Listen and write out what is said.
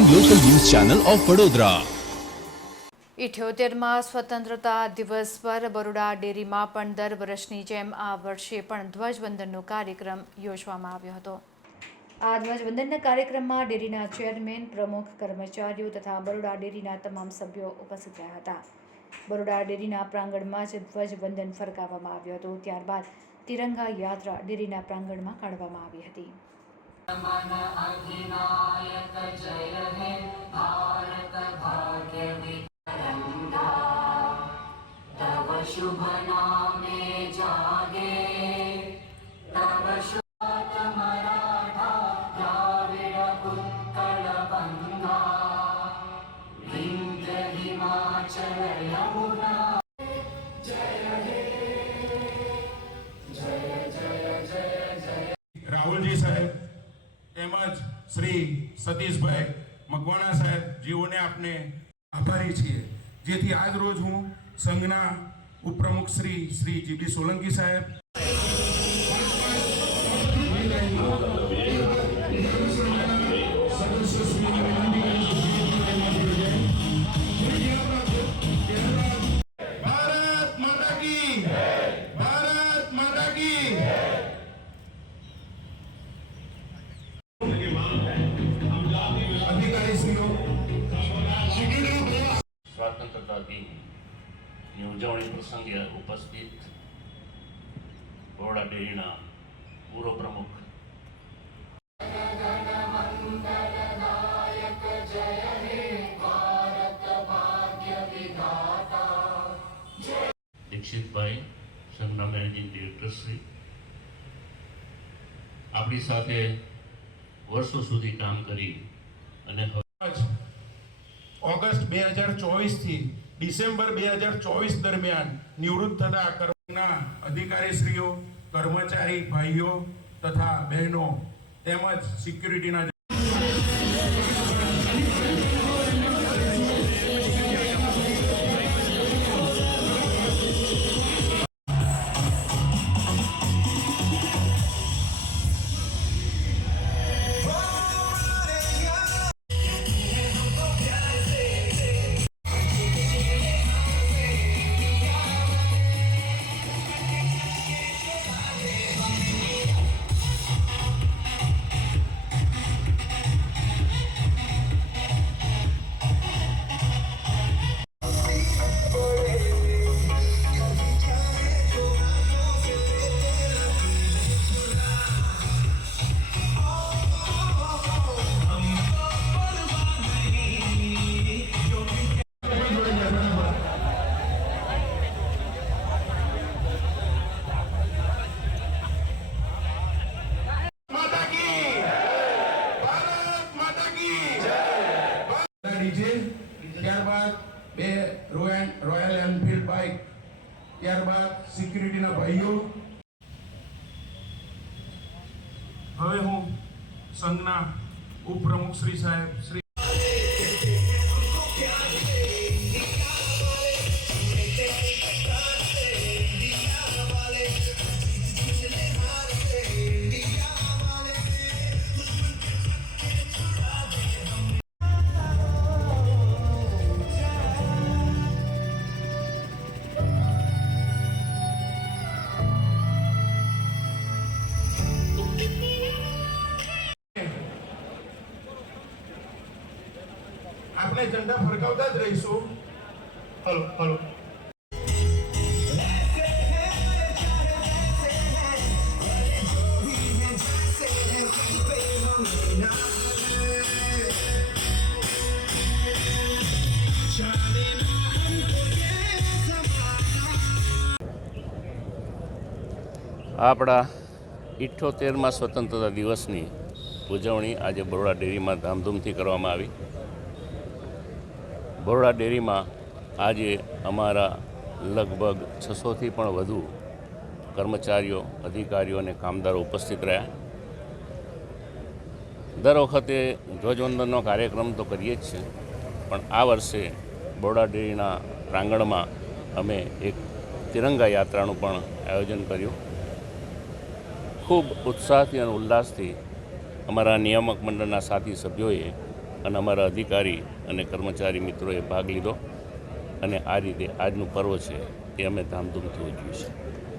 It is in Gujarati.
ચેનલ ઓફ વડોદરા ઇઠ્યોતેરમાં સ્વતંત્રતા દિવસ પર બરોડા ડેરીમાં પણ દર વર્ષની જેમ આ વર્ષે પણ ધ્વજવંદનનો કાર્યક્રમ યોજવામાં આવ્યો હતો. આ ધ્વજવંદનના કાર્યક્રમમાં ડેરીના ચેરમેન, પ્રમુખ, કર્મચારીઓ તથા બરોડા ડેરીના તમામ સભ્યો ઉપસ્થિત રહ્યા હતા. બરોડા ડેરીના પ્રાંગણમાં જ ધ્વજવંદન ફરકાવવામાં આવ્યું હતું. ત્યારબાદ તિરંગા યાત્રા ડેરીના પ્રાંગણમાં કાઢવામાં આવી હતી. રાહુલજી શ્રી સતીશભાઈ મકવાણા સાહેબ જેઓને આપને આભારી છીએ. જેથી આજ રોજ હું સંઘના ઉપપ્રમુખ શ્રી શ્રી જીબી સોલંકી સાહેબ ભારત માતા કી સ્વાતંત્રતા દિનની ઉજવણી પ્રસંગે ઉપસ્થિત બરોડા ડેરીના પૂર્વ પ્રમુખ. દીક્ષિતભાઈ સંઘના મેનેજિંગ ડિરેક્ટર આપણી સાથે વર્ષો સુધી કામ કરી અને હવે ઓગસ્ટ બે હજાર ચોવીસથી ડિસેમ્બર બે હજાર ચોવીસ દરમિયાન નિવૃત્ત થતા કર્મના અધિકારીશ્રીઓ, કર્મચારી, ભાઈઓ તથા બહેનો તેમજ સિક્યુરિટીના સિક્યુરિટીના ભાઈઓ. હવે હું સંઘના ઉપપ્રમુખ શ્રી સાહેબ શ્રી આપણે ઝંડા ફરકાવતા જ રહીશું. Hello hello. આપણા ઇઠ્ઠોતેરમાં સ્વતંત્રતા દિવસની ઉજવણી આજે બરોડા ડેરીમાં ધામધૂમથી કરવામાં આવી. બરોડા ડેરીમાં આજે અમારા લગભગ છસોથી પણ વધુ કર્મચારીઓ, અધિકારીઓ અને કામદારો ઉપસ્થિત રહ્યા. દર વખતે ધ્વજવંદનનો કાર્યક્રમ તો કરીએ જ છે પણ આ વર્ષે બરોડા ડેરીના પ્રાંગણમાં અમે એક તિરંગા યાત્રાનું પણ આયોજન કર્યું. ખૂબ ઉત્સાહથી અને ઉલ્લાસથી અમારા નિયામક મંડળના સાથી સભ્યોએ અને અમારા અધિકારી અને કર્મચારી મિત્રોએ ભાગ લીધો. અને આ રીતે આજનું પર્વ છે એ અમે ધામધૂમથી ઉજવ્યું છે